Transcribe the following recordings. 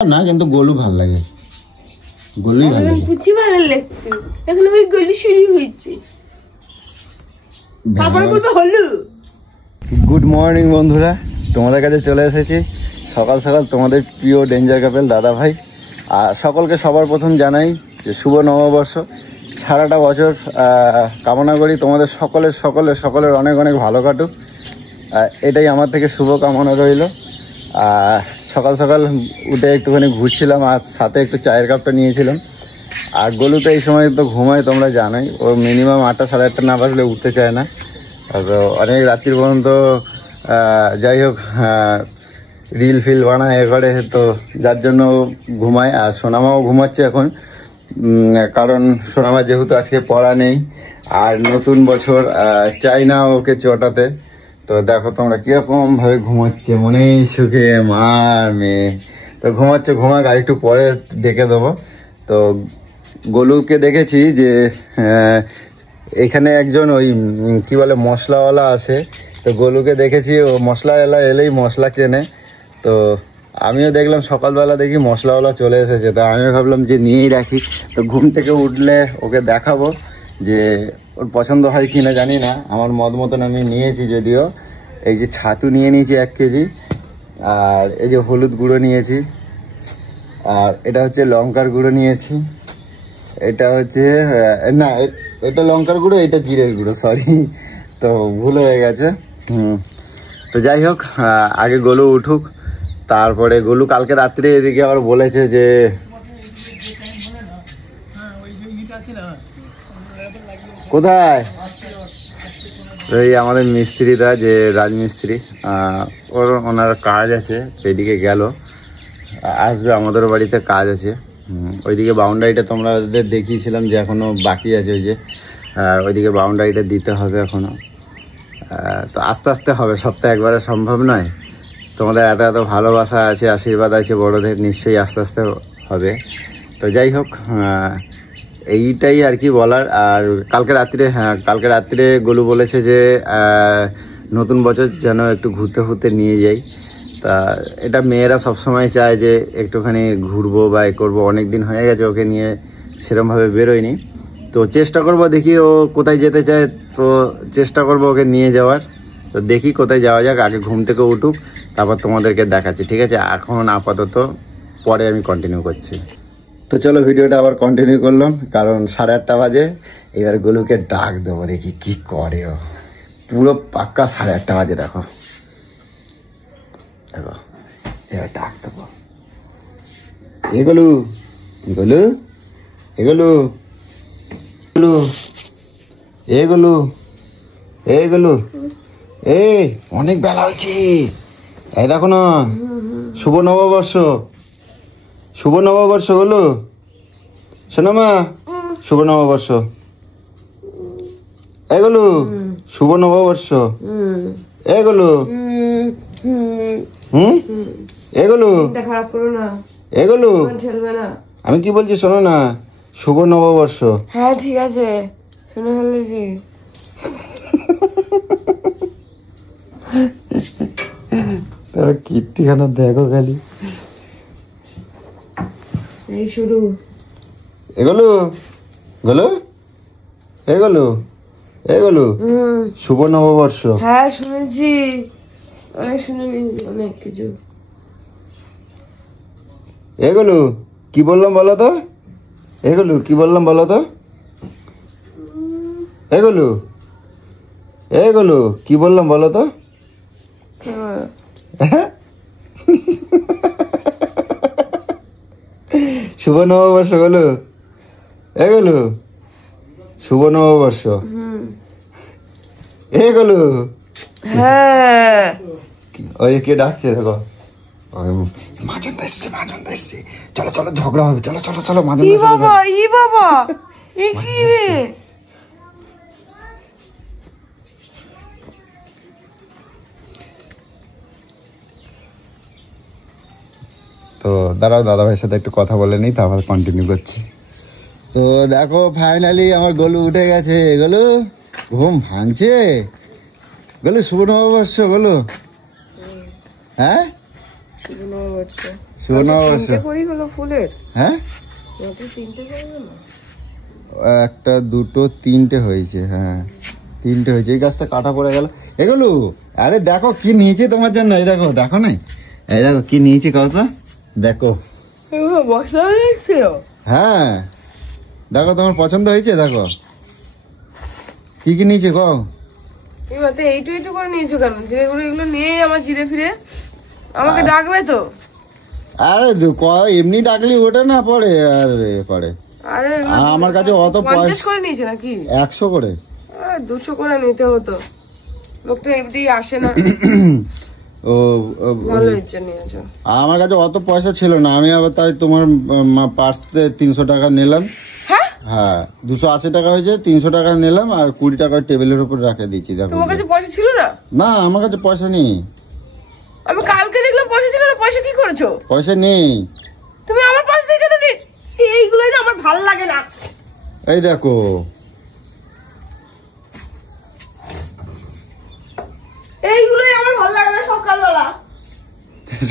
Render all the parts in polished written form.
না কিন্তু গোলু ভাল লাগে, গোলুই ভালো লাগে। পুচি ভালো লাগতো, এখন আমার গোলু শুরু হয়েছে। তারপরে বলবে হলু। গুড মর্নিং বন্ধুরা, তোমাদের কাছে চলে এসেছি সকাল সকাল তোমাদের প্রিয় ডেঞ্জার কাপেল দাদা ভাই। আর সকলকে সবার প্রথম জানাই যে শুভ নববর্ষ। সারাটা বছর কামনা করি তোমাদের সকলের অনেক অনেক ভালো কাটুক, এটাই আমার থেকে শুভ কামনা রইল। সকাল সকাল উঠে একটুখানি ঘুরছিলাম, আর সাথে একটু চায়ের কাপটা নিয়েছিলাম। আর গোলু তো এই সময় তো ঘুমায়, তোমরা জানোই, ও মিনিমাম 8টা সাড়ে 8টা না বাজলে উঠতে চায় না। তো অনেক রাত্রির পর্যন্ত যাই হোক রিল ফিল বানায় এ করে, তো যার জন্য ঘুমায়। আর সোনামাও ঘুমাচ্ছে এখন, কারণ সোনামা যেহেতু আজকে পড়া নেই আর নতুন বছর চাই না ওকে চটাতে। তো দেখো তোমরা কিরকম ভাবে ঘুমাচ্ছে, মনেই সুখে মার মেয়ে। তো ঘুমাচ্ছে, ঘুমাক, আর একটু পরে ডেকে দেবো। তো গোলুকে দেখেছি যে এখানে একজন ওই কি বলে মশলাওয়ালা আছে, তো গোলুকে দেখেছি ও মশলাওয়ালা এলেই মশলা কেনে। তো আমিও দেখলাম সকালবেলা দেখি মশলাওয়ালা চলে এসেছে, তো আমি ভাবলাম যে নিয়েই রাখি। তো ঘুম থেকে উঠলে ওকে দেখাবো যে ওর পছন্দ হয় কিনা জানি না। আমার মত মতন আমি নিয়েছি, যদিও এই যে ছাতু নিয়ে নিয়েছি 1 কেজি, আর এই যে হলুদ গুঁড়ো নিয়েছি, আর এটা হচ্ছে লঙ্কার গুঁড়ো নিয়েছি, এটা হচ্ছে না এটা লঙ্কার গুঁড়ো, এটা জিরের গুঁড়ো, সরি, তো ভুল হয়ে গেছে। তো যাই হোক, আগে গোলু উঠুক, তারপরে গোলু কালকে রাত্রে এদিকে আবার বলেছে যে কোথায় এই আমাদের মিস্ত্রিটা যে রাজমিস্ত্রি, ওনার কাজ আছে, সেদিকে গেল, আসবে, আমাদের বাড়িতে কাজ আছে। ওইদিকে বাউন্ডারিটা তোমরা দেখিয়েছিলাম যে এখনো বাকি আছে, ওই যে ওইদিকে বাউন্ডারিটা দিতে হবে এখনো। তো আস্তে আস্তে হবে, সপ্তাহে একবারে সম্ভব নয়। তোমাদের এত এত ভালোবাসা আছে, আশীর্বাদ আছে বড়দের, নিশ্চয়ই আস্তে আস্তে হবে। তো যাই হোক, এইটাই আর কি বলার। আর কালকে রাত্রে গোলু বলেছে যে নতুন বছর যেন একটু ঘুরতে ঘুরতে নিয়ে যাই। তা এটা মেয়েরা সবসময় চায় যে একটুখানি ঘুরবো বা এ করবো, অনেকদিন হয়ে গেছে ওকে নিয়ে সেরমভাবে বেরোয়নি। তো চেষ্টা করবো, দেখি ও কোথায় যেতে চায়, তো চেষ্টা করবো ওকে নিয়ে যাওয়ার। তো দেখি কোথায় যাওয়া যাক, আগে ঘুম থেকে উঠুক, তারপর তোমাদেরকে দেখাচ্ছি, ঠিক আছে? এখন আপাতত পরে আমি কন্টিনিউ করছি। তো চলো ভিডিওটা আবার কন্টিনিউ করলাম, কারণ 8:30 বাজে। এবার গোলুকে ডাক দেবো, দেখি কি করে ও। পুরো পাক্কা 8:30 বাজে, দেখো দেখো, এবার ডাক দেবো। এ গোলু, গোলু, এ গোলু, গোলু, এ গোলু, এ গোলু, এই অনেক বেলা হয়েছে, এই দেখো না, শুভ নববর্ষ, শুভ নববর্ষ গোলু, শোনো মা, শুভ নববর্ষ, এই গোলু, শুভ নববর্ষ, এই গোলু, এগুলো খারাপ করো না, এগুলো আমি কি বলছি শোনো না, শুভ নববর্ষ। হ্যাঁ ঠিক আছে, শুনে ফেলেছি। তারা কীর্তিখানা দেখো খালি, এই শুরু, এগুলো গেলো, এগুলো এগুলো শুভ নববর্ষ। হ্যাঁ শুনেছি, অনেক শুনে নিয়েছি, অনেক কিছু। এগুলো কি বললাম বলো তো, এগুলো কি বললাম বলো তো, এগুলো এগুলো কি বললাম বলো তো, শুভ নববর্ষ গেলো, এগুলো শুভ নববর্ষ, এগুলো হ্যাঁ, ওই কে ডাকছে দেখো, মাজনদা এসছে, চলো চলো ঝগড়া হবে, চলো চলো চলো মাজনদা। বাবা ই বাবা এ কি রে, তো দাঁড়াও, দাদা ভাইয়ের সাথে একটু কথা বলে নিই, তারপর কন্টিনিউ করছি। তো দেখো ফাইনালি আমার গোলু উঠে গেছে। গোলু ঘুম ভাঙছে, গোলু শুভ নববর্ষ, গোলু হ্যাঁ শুভ নববর্ষ, শুভ নববর্ষ। তিনটে করি হলো ফুলের। হ্যাঁ তিনটে করে হলো। একটা দুটো তিনটে হয়েছে, হ্যাঁ তিনটে হয়েছে। এই গাছটা কাটা পড়ে গেল এগুলো। আরে দেখো কি নিয়েছি তোমার জন্য, এই দেখো দেখো না, এই দেখো কি নিয়েছি কত, দেখো। মশলা দেখছিল। হ্যাঁ দেখো তোমার পছন্দ হয়েছে, দেখো কি কি নিয়েছি গো। এবার তো এইটু এইটু করে নিয়েছো কেন? জিরে গুঁড়ো এগুলো নিয়ে আমার জিরে ফিরে আমাকে ডাকবে তো। আরে এমনি ডাকলি ওটা না পড়ে আর পড়ে। আরে আমার কাছে অত 50 করে নিয়েছে নাকি? 100 করে। 200 করে নিতে হতো, লোকটা এমনি আসে না। ও ভালো ইচ্ছে নিয়েছো। আমার কাছে অত পয়সা ছিল না, আমি আবার তাই তোমার পার্সতে 300 টাকা নিলাম। হ্যাঁ 280 টাকা হয়েছে, 300 টাকা নিলাম আর 20 টাকা টেবিলের উপর রাখে দিয়েছি। দেখো তোমার কাছে পয়সা ছিল না? না আমার কাছে পয়সা নেই। আমি কালকে দেখলাম পয়সা ছিল না, পয়সা কি করেছো? পয়সা নেই। তুমি আমার পাশ থেকে কেন নিচ্ছ? এইগুলোই না আমার ভালো লাগে না। এই দেখো এইগুলোই আমার ভালো লাগে না। সকালবেলা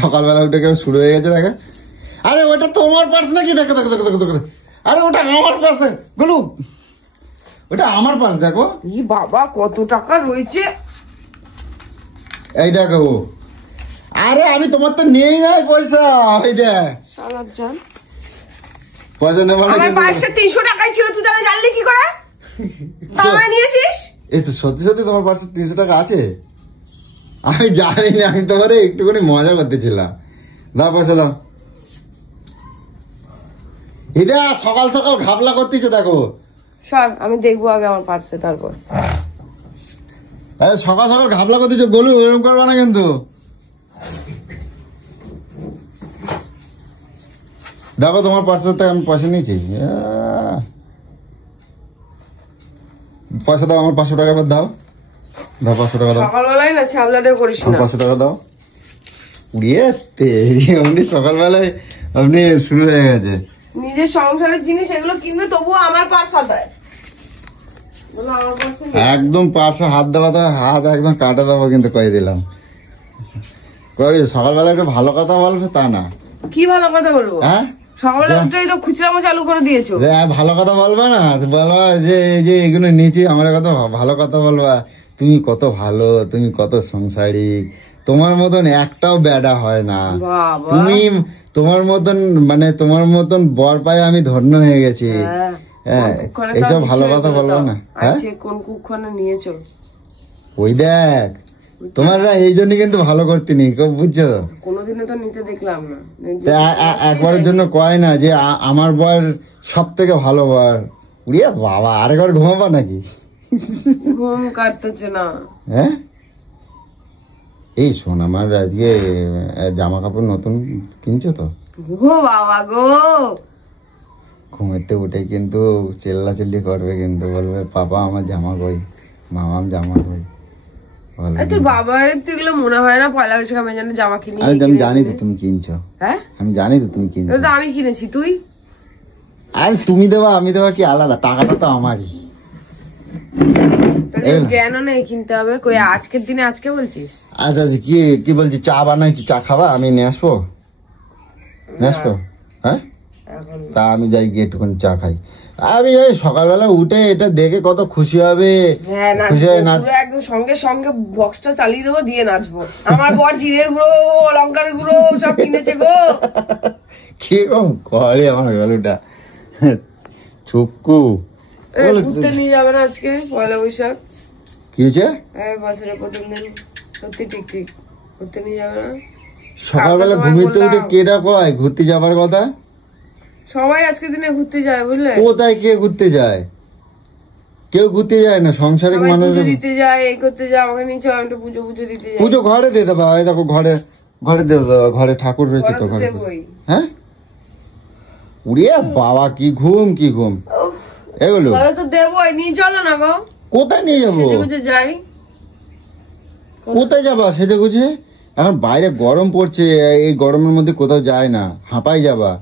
সকালবেলা উঠে কেউ শুরু হয়ে গেছে দেখে। আরে ওটা তোমার পার্স নাকি, দেখো দেখো দেখো দেখো দেখো। আরে ওটা আমার পার্স গুলু, ওটা আমার পার্স দেখো। ই বাবা কত টাকা রয়েছে। এই দেখো। আরে আমি তোমার তো নেই নাই পয়সা, এই দেখ সালাদ জান পয়সা নেবার আমার পাশে 300 টাকাই ছিল, তুই তাহলে জানলি কি করে? তাই নিয়েছিস? এই তো সত্যি সত্যি তোমার পাশে 300 টাকা আছে। আমি জানি না, আমি তোমার একটুখানি মজা করতেছিলাম। দাও পয়সা দাও। এটা সকাল সকাল ঘাবলা করতেছে দেখো। সর আমি দেখবো আগে আমার পার্সে, তারপর। আরে সকাল সকাল ঘাবলা করতেছে গোলু, এরকম করবা না কিন্তু। দেখো তোমার পার্সেলটা আমি পয়সা নিয়েছি। পয়সা দাও, আমার 500 টাকা এবার দাও। দাও 500 টাকা দাও। সকালবেলায় না ছাবলাটা করিস না। 500 টাকা দাও। উড়িয়ে আপনি সকালবেলায় আপনি শুরু হয়ে গেছে। নিজের সংসারের জিনিস এগুলো কিনবে, তবুও আমার পার্স আদায়। একদম পার্সে হাত দেওয়া, হাত একদম কাটা দেবো কিন্তু কয়ে দিলাম। কই সকালবেলা একটু ভালো কথা বলবে তা না। কি ভালো কথা বলবো? হ্যাঁ সকালবেলা উঠেই তো খুচরা চালু করে দিয়েছো। ভালো কথা বলবা না, বলবা যে এই যে এগুলো নিয়েছি, আমার কত ভালো কথা বলবা। তুমি কত ভালো, তুমি কত সংসারিক, তোমার মতন একটাও বেডা হয় না। তুমি তোমার মতন মানে তোমার মতন বর পায়ে আমি ধন্য হয়ে গেছি। হ্যাঁ এইসব ভালো কথা বলবো না। হ্যাঁ কোন কুক্ষণে নিয়েছো? ওই দেখ তোমার এই জন্য কিন্তু ভালো করতিনি, বুঝছো? কোনোদিনও তো নিতে দেখলাম না। একবারের জন্য কয় না যে আমার বর সব থেকে ভালো বর। উড়িয়া বাবা আরেকবার ঘুমাবা নাকি? ঘুম কাটতেছে না। হ্যাঁ এই শোন, আমার আজকে জামা কাপড় নতুন কিনছো তো? ও বাবা গো, ঘুমেতে উঠে কিন্তু চিল্লাচিল্লি করবে, কিন্তু বলবে পাপা আমার জামা কই, মামা জামা কই। তোর বাবা এগুলো মনে হয় না পয়লা বৈশাখ আমি যেন জামা কিনি। আমি জানি তো তুমি কিনছো। হ্যাঁ আমি জানি তো তুমি কিনছো। আমি কিনেছি, তুই? আরে তুমি দেবা আমি দেবা কি আলাদা? টাকাটা তো আমারই। জ্ঞানও নেই কিনতে হবে। কই আজকের দিনে আজকে বলছিস? আচ্ছা আচ্ছা কি বলছি, চা বানাইছি, চা খাবা? আমি নিয়ে আসবো। হ্যাঁ তা আমি যাই গিয়ে একটুখানি চা খাই। আমি এই সকালবেলা উঠে এটা দেখে কত খুশি হবে। খুশি হয়ে একদম সঙ্গে সঙ্গে বক্সটা চালিয়ে দেবো, দিয়ে নাচবো। আমার বর জিরের গুঁড়ো, লঙ্কার গুঁড়ো সব কিনেছে গো। কিরকম করে আমার গেলুটা চুক্কু। ঘুরতে নিয়ে যাবে না আজকে পয়লা বৈশাখ? কি হয়েছে? বছরের প্রথম দিন সত্যি ঠিক ঠিক ঘুরতে নিয়ে যাবে না? সকালবেলা ঘুমিতে উঠে কেডা কয় ঘুরতে যাবার কথা? সবাই আজকে দিনে ঘুরতে যায়, বুঝলে? কোথায় কে ঘুরতে যায়? কেউ ঘুরতে যায় না, সংসারিক মানুষ দিতে যায়, এই করতে যায়। আমাকে নিয়ে চল, একটু পুজো দিতে যায়। পুজো ঘরে দিয়ে দেবা। দেখো ঘরে দিয়ে দেবা, ঘরে ঠাকুর রয়েছে তো ঘরে। হ্যাঁ উড়িয়া বাবা কি ঘুম এগুলো তো দেবই, নিয়ে চলো না গো। কোথায় নিয়ে যাবো? যাই। কোথায় যাবা সেজে গুছে? এখন বাইরে গরম পড়ছে, এই গরমের মধ্যে কোথাও যায় না, হাঁপাই যাবা।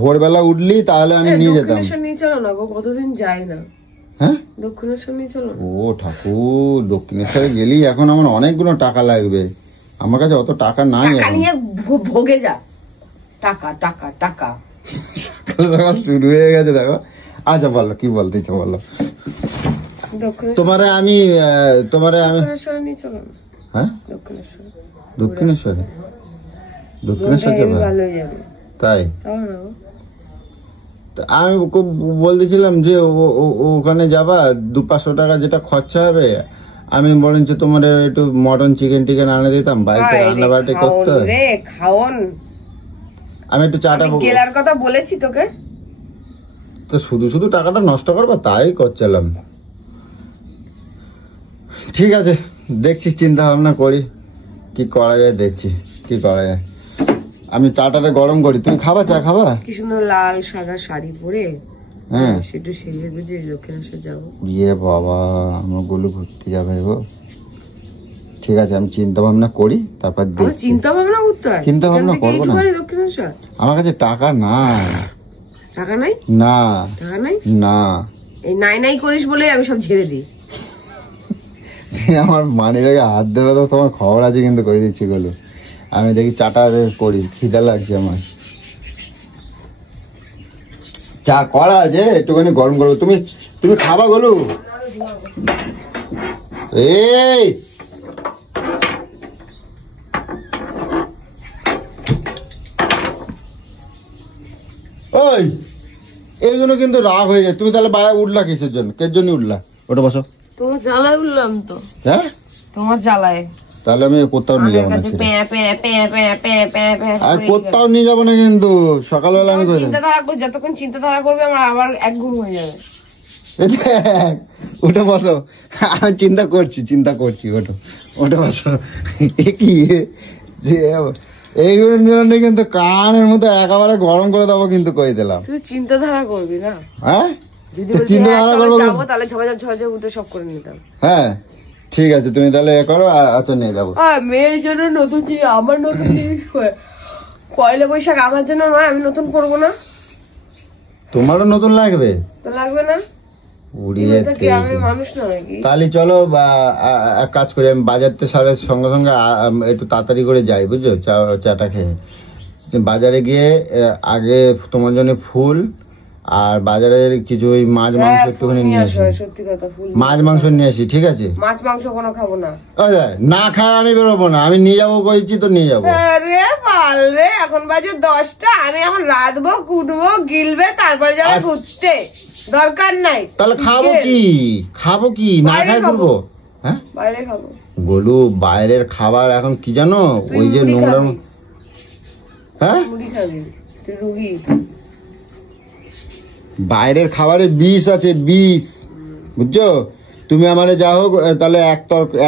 ভোরবেলা উঠলি তাহলে আমি নিয়ে যেতাম। নিয়ে চলো না গো, কতদিন যাই না। হ্যাঁ দক্ষিণেশ্বর নিয়ে চলো। ও ঠাকুর, দক্ষিণেশ্বরে গেলি এখন আমার অনেকগুলো টাকা লাগবে। আমার কাছে অত টাকা নাই। ভোগে যা। টাকা টাকা টাকা শুরু হয়ে গেছে দেখো। আচ্ছা বলো কি বলতেছো বলো। তোমারে আমি দক্ষিণেশ্বরে নিয়ে চলো না। হ্যাঁ দক্ষিণেশ্বরে দক্ষিণেশ্বরে দক্ষিণেশ্বর যাবে ভালো হয়ে যাবে তাই? চলো না গো। তো আমি বলতেছিলাম যে ওখানে যাবা 200-500 টাকা যেটা খরচা হবে, আমি বরঞ্চ তোমার একটু মটন চিকেন টিকেন আনে দিতাম, বাড়িতে রান্না বাড়ি করতে রে খাওন। আমি একটু চাটা গেলার কথা বলেছি তোকে, তো শুধু শুধু টাকাটা নষ্ট করবা তাই করছিলাম। ঠিক আছে দেখছি, চিন্তা ভাবনা করি কি করা যায়, দেখছি কি করা যায়। আমি চাটাটা গরম করি, তুমি খাবা? চা খাবা? কি সুন্দর লাল সাদা শাড়ি পরে, হ্যাঁ সেটু সেজে গুজে দক্ষিণেশ্বর যাবো। ইয়ে বাবা, আমার গুলো ঘুরতে যাবে গো। ঠিক আছে আমি চিন্তা ভাবনা করি, তারপর দেখছি। চিন্তা ভাবনা করতে হয়? চিন্তা ভাবনা করবো না, দক্ষিণেশ্বর আমার কাছে টাকা নাই। টাকা নাই? না টাকা নাই না, এই নাই নাই করিস বলে আমি সব ছেড়ে দিই। আমার মানি ব্যাগে হাত দেবে তো তোমার খবর আছে কিন্তু, করে দিচ্ছি গুলো। আমি দেখি চাটা করি, খিদা লাগছে আমার। চা করা আছে, একটুখানি গরম করবো। তুমি তুমি খাবা গলু? এই ওই এইগুলো কিন্তু রাগ হয়ে যায়। তুমি তাহলে বাইরে উঠলা কিসের জন্য? কে জন্য উঠলা? ওটা বসো। তোমার জ্বালায় উঠলাম তো। হ্যাঁ তোমার জ্বালায়। তাহলে আমি কোথাও নিয়ে যাবো না, আর কোথাও নিয়ে যাবো না কিন্তু। সকালবেলা আমি চিন্তাধারা করবো, যতক্ষণ চিন্তাধারা করবে আমার আবার এক গুণ হয়ে যাবে। ওটা বসো, আমি চিন্তা করছি। ওটা বসো। কি এইগুলোর জন্য কিন্তু কানের মতো একেবারে গরম করে দেবো কিন্তু, কই দিলাম। তুই চিন্তাধারা করবি না? হ্যাঁ যদি চিন্তাধারা করবো তাহলে ঝপাঝপ উঠে সব করে নিতাম। হ্যাঁ ঠিক আছে, তুমি তাহলে এ করো। আচ্ছা নিয়ে যাবো। মেয়ের জন্য নতুন জিনিস, আমার নতুন জিনিস পয়লা বৈশাখ আমার জন্য নয়, আমি নতুন করবো না। তোমারও নতুন লাগবে তো লাগবে না? মানুষ না নাকি? তাহলে চলো এক কাজ করি, আমি বাজারতে সারের সঙ্গে সঙ্গে একটু তাড়াতাড়ি করে যাই, বুঝছো? চাটা খেয়ে বাজারে গিয়ে আগে তোমার জন্য ফুল আর বাজারের কিছু ওই মাছ মাংস একটুখানি নিয়ে আসি। সত্যি কথা, ফুল মাছ মাংস নিয়ে আসি, ঠিক আছে? মাছ মাংস কোনো খাবো না। না খাই আমি বেরোবো না, আমি নিয়ে যাবো কইছি তো, নিয়ে যাবো। আরে পাল রে, এখন বাজে 10টা, আমি এখন রাঁধবো কুটবো গিলবে তারপরে যাবো ঘুরতে। দরকার নাই। তাহলে খাবো কি না খাই করবো? হ্যাঁ বাইরে খাবো। গোলু বাইরের খাবার এখন কি জানো, ওই যে নোংরা। হ্যাঁ মুড়ি খাবি তুই, রুগী। বাইরের খাবারে বিষ আছে, বিষ, বুঝছো? তুমি আমারে যা হোক তাহলে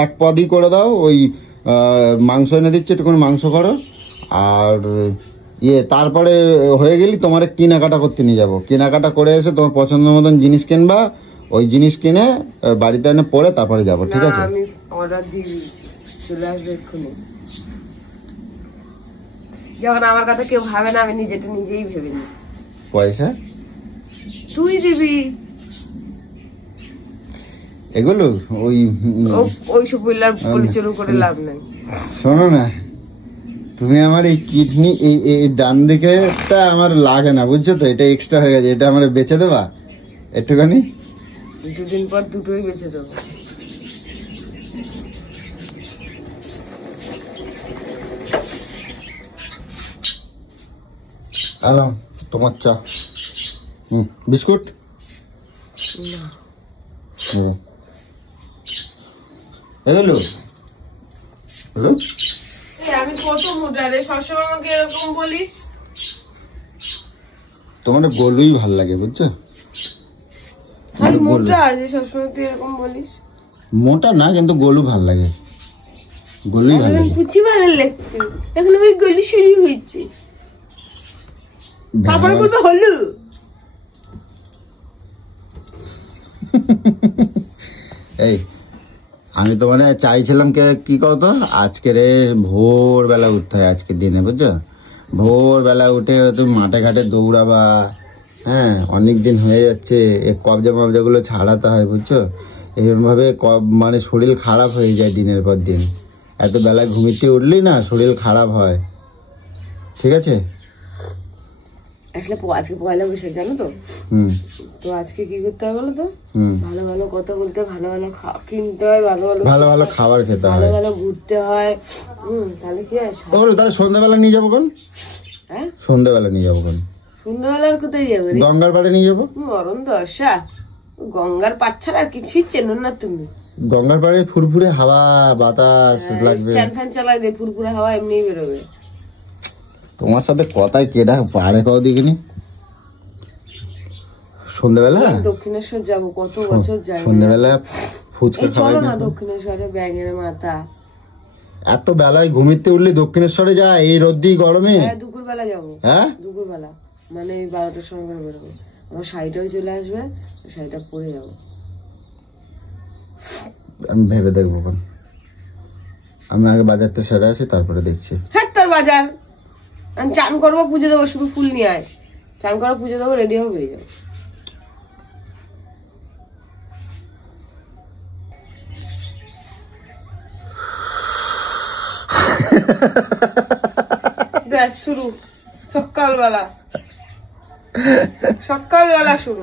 এক পদই করে দাও। ওই মাংস এনে দিচ্ছে, একটুখানি মাংস করো। আর তারপরে হয়ে গেলি তোমার কেনাকাটা করতে নিয়ে যাবো। কেনাকাটা করে এসে তোমার পছন্দ মতন জিনিস কিনবা, ওই জিনিস কিনে বাড়িতে এনে পরে তারপরে যাবো, ঠিক আছে? আমি অর্ডার দিয়ে চলে আসবে এক্ষুনি। যখন আমার কথা কেউ ভাবে না, আমি নিজেই ভেবে নিই। পয়সা তুই দিবি এগুলো, ওইসব বললে পরিচয় করে লাভ নাই। শোনো না, তুমি আমার এই কিডনি এই ডান দিকেটা আমার লাগে না, বুঝছো তো? এটা এক্সট্রা হয়ে গেছে, এটা আমার বেচে দেবা একটুখানি? 2 দিন পর দুটোই বেচে দেবো। আলাম তোমার চা। বিস্কুট এগুলো আমি কত মোটা রে, সবসময় আমাকে এরকম বলিস। তোমার গোলুই ভাল লাগে, বুঝছো? আমি মোটা আছে, সবসময় তুই এরকম বলিস। মোটা না, কিন্তু গোলু ভাল লাগে, গোলুই ভাল লাগে। কুচি ভালো লাগতো, এখন আমি গলি শুরু হয়েছে। তারপরে বলবে হলু। এই আমি তোমার চাইছিলাম কি কতো, আজকে রে ভোরবেলা উঠতে হয় আজকের দিনে, বুঝছো? ভোরবেলা উঠে তুমি মাঠে ঘাটে দৌড়াবা। হ্যাঁ অনেক দিন হয়ে যাচ্ছে, কবজা মবজা গুলো ছাড়াতে হয়, বুঝছো? এরকম ভাবে মানে শরীর খারাপ হয়ে যায় দিনের পর দিন। এত বেলায় ঘুমিতে উঠলি না, শরীর খারাপ হয়, ঠিক আছে? আসলে আজকে পয়লা বৈশাখ জানো তো, তো আজকে কি করতে হয় বলো তো, ভালো ভালো কথা বলতে, ভালো ভালো কিনতে হয়, ভালো ভালো খাবার খেতে হয়, ভালো ভালো ঘুরতে হয়। তাহলে কি হয়, তাহলে সন্ধ্যাবেলা নিয়ে যাবো কোন? হ্যাঁ সন্ধ্যাবেলা নিয়ে যাবো কোন? সন্ধ্যাবেলার কোথায় যাবো? গঙ্গার পাড়ে নিয়ে যাবো। মরণ দশা, গঙ্গার পাড় ছাড়া আর কিছুই চেনো না তুমি। গঙ্গার পাড়ে ফুরফুরে হাওয়া বাতাস লাগবে, স্ট্যান্ড ফ্যান চালাই দে, ফুরফুরে হাওয়া এমনি বেরোবে। তোমার সাথে কথায় কেডা পাড়ে কও দেখিনি। সন্ধ্যাবেলা দক্ষিণেশ্বর যাবো, কত বছর যাই সন্ধ্যাবেলা ফুচকা খাওয়া। চলো না দক্ষিণেশ্বরে, ব্যাঙের মাথা। এত বেলায় ঘুমিতে উঠলে দক্ষিণেশ্বরে যায় এই রোদ্দি গরমে? হ্যাঁ দুপুর বেলা যাবো। হ্যাঁ দুপুর বেলা মানে 12টার সময় করে বেরোবো। আমার শাড়িটাও চলে আসবে, শাড়িটা পরে যাবো। আমি ভেবে দেখবো কোন, আমি আগে বাজারটা সেরে আসি তারপরে দেখছি। হ্যাঁ তোর বাজার, আমি চান করবো, পুজো দেবো, শুধু ফুল নিয়ে আয়। চান করবো, পুজো দেবো, রেডি হবো, বেরিয়ে যাবো। ব্যাস শুরু, সকালবেলা শুরু।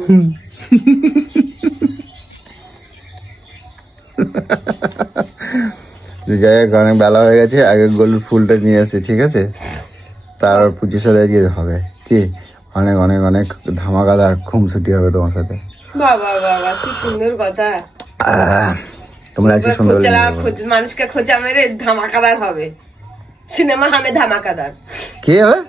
জায়গায় অনেক বেলা হয়ে গেছে, আগে গলুর ফুলটা নিয়ে আসি, ঠিক আছে? তারপর পুজোর সাথে গিয়ে হবে কি অনেক অনেক অনেক ধামাকাদার খুনসুটি হবে তোমার সাথে। বাবা বাবা কি সুন্দর কথা। তোমরা আজকে সন্ধ্যাবেলা মানুষকে খোঁচা মেরে ধামাকাদার হবে, সিনেমা হামে ধামাকাদার। কি হবে?